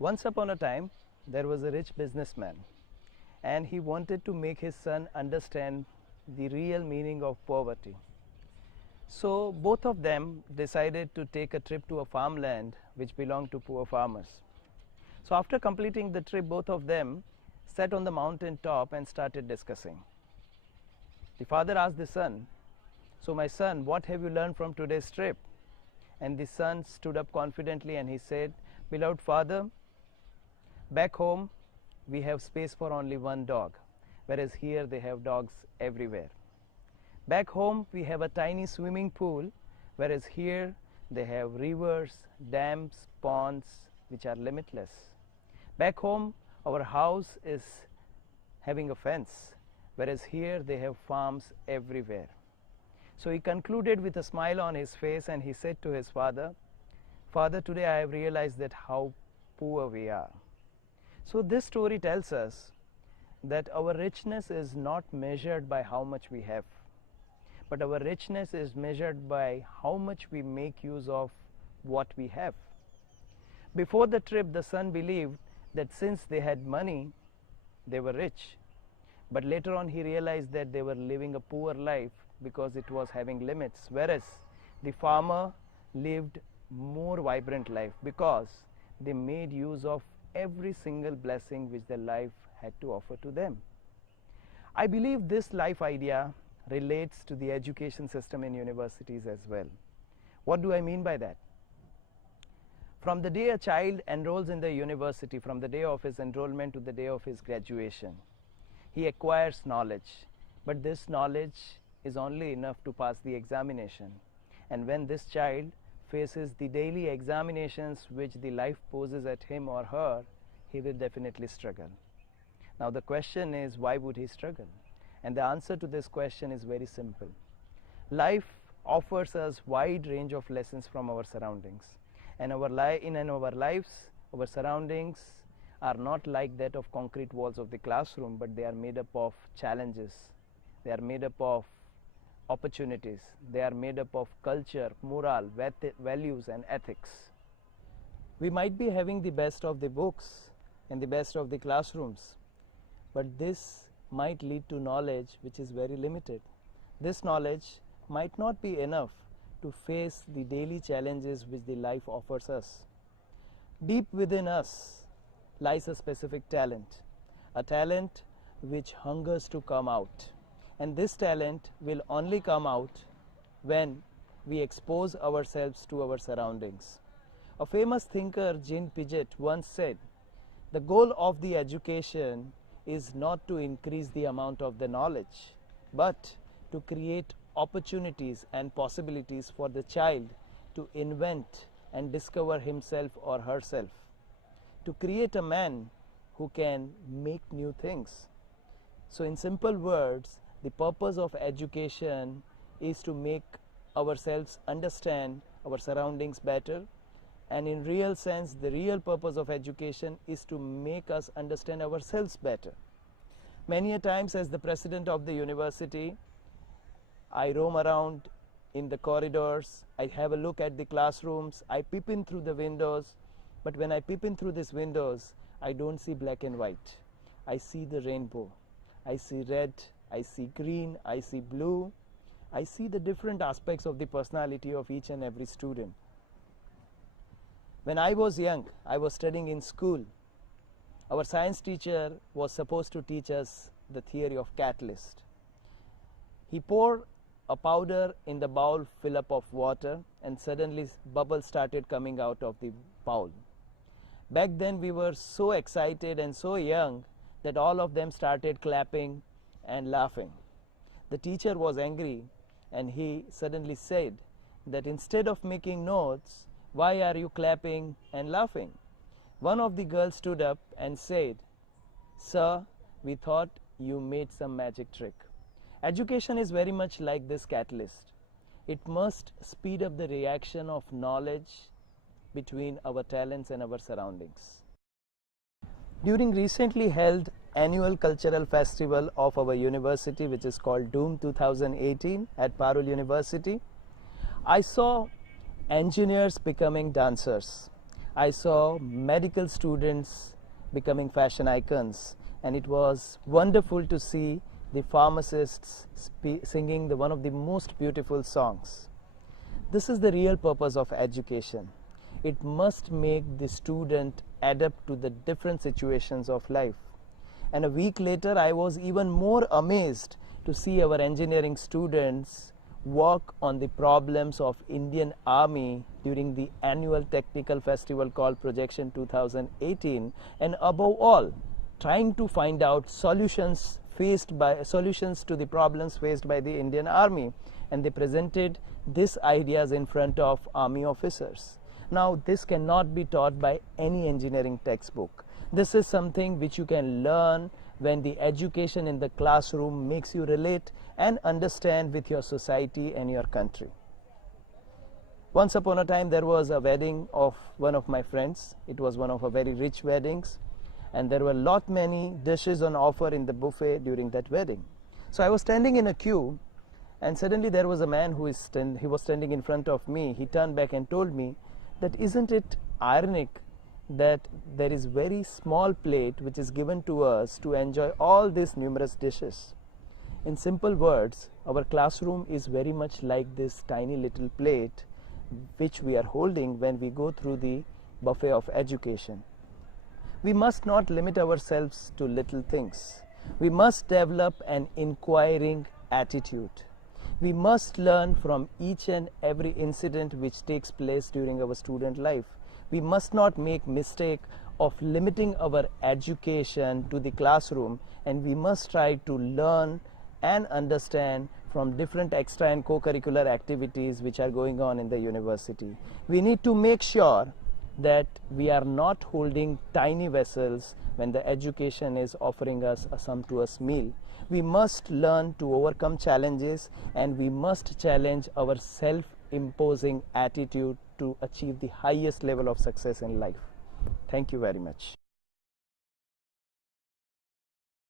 Once upon a time, there was a rich businessman, and he wanted to make his son understand the real meaning of poverty. So both of them decided to take a trip to a farmland which belonged to poor farmers. So after completing the trip, both of them sat on the mountain top and started discussing. The father asked the son, "So my son, what have you learned from today's trip?" And the son stood up confidently and he said, "Beloved father, back home we have space for only one dog, whereas here they have dogs everywhere. Back home we have a tiny swimming pool, whereas here they have rivers, dams, ponds, which are limitless. Back home our house is having a fence, whereas here they have farms everywhere." So he concluded with a smile on his face and he said to his father, "Father, today I have realized that how poor we are." So this story tells us that our richness is not measured by how much we have, but our richness is measured by how much we make use of what we have. Before the trip, the son believed that since they had money, they were rich. But later on he realized that they were living a poor life because it was having limits, whereas the farmer lived more vibrant life because they made use of every single blessing which their life had to offer to them. I believe this life idea relates to the education system in universities as well. What do I mean by that? From the day a child enrolls in the university, from the day of his enrollment to the day of his graduation, he acquires knowledge, but this knowledge is only enough to pass the examination. And when this child faces the daily examinations which the life poses at him or her, he will definitely struggle. Now the question is, why would he struggle? And the answer to this question is very simple. Life offers us wide range of lessons from our surroundings. And in our lives, our surroundings are not like that of concrete walls of the classroom, but they are made up of challenges. They are made up of opportunities. They are made up of culture, moral, values and ethics. We might be having the best of the books and the best of the classrooms, but this might lead to knowledge which is very limited. This knowledge might not be enough to face the daily challenges which the life offers us. Deep within us lies a specific talent, a talent which hungers to come out. And this talent will only come out when we expose ourselves to our surroundings. A famous thinker, Jean Piaget, once said, "The goal of the education is not to increase the amount of the knowledge, but to create opportunities and possibilities for the child to invent and discover himself or herself, to create a man who can make new things." So in simple words, the purpose of education is to make ourselves understand our surroundings better, and in real sense, the real purpose of education is to make us understand ourselves better. Many a times as the president of the university, I roam around in the corridors, I have a look at the classrooms, I peep in through the windows, but when I peep in through these windows, I don't see black and white. I see the rainbow. I see red, I see green, I see blue. I see the different aspects of the personality of each and every student. When I was young, I was studying in school. Our science teacher was supposed to teach us the theory of catalyst. He poured a powder in the bowl full up of water, and suddenly bubbles started coming out of the bowl. Back then we were so excited and so young that all of them started clapping and laughing. The teacher was angry and he suddenly said that instead of making notes, why are you clapping and laughing? One of the girls stood up and said, "Sir, we thought you made some magic trick." Education is very much like this catalyst. It must speed up the reaction of knowledge between our talents and our surroundings. During recently held annual cultural festival of our university, which is called Doom 2018 at Parul University, I saw engineers becoming dancers. I saw medical students becoming fashion icons, and it was wonderful to see the pharmacists singing one of the most beautiful songs. This is the real purpose of education. It must make the student adapt to the different situations of life. And a week later, I was even more amazed to see our engineering students work on the problems of Indian Army during the annual technical festival called Projection 2018, and above all, trying to find out solutions to the problems faced by the Indian Army, and they presented these ideas in front of army officers. Now, this cannot be taught by any engineering textbook. This is something which you can learn when the education in the classroom makes you relate and understand with your society and your country. Once upon a time, there was a wedding of one of my friends. It was one of a very rich weddings, and there were many dishes on offer in the buffet during that wedding. So I was standing in a queue, and suddenly there was a man who was standing in front of me. He turned back and told me that, isn't it ironic that there is very small plate which is given to us to enjoy all these numerous dishes. In simple words, our classroom is very much like this tiny little plate which we are holding when we go through the buffet of education. We must not limit ourselves to little things. We must develop an inquiring attitude. We must learn from each and every incident which takes place during our student life. We must not make mistake of limiting our education to the classroom, and we must try to learn and understand from different extra and co-curricular activities which are going on in the university. We need to make sure that we are not holding tiny vessels when the education is offering us a sumptuous meal. We must learn to overcome challenges, and we must challenge our self-imposing attitude to achieve the highest level of success in life. Thank you very much.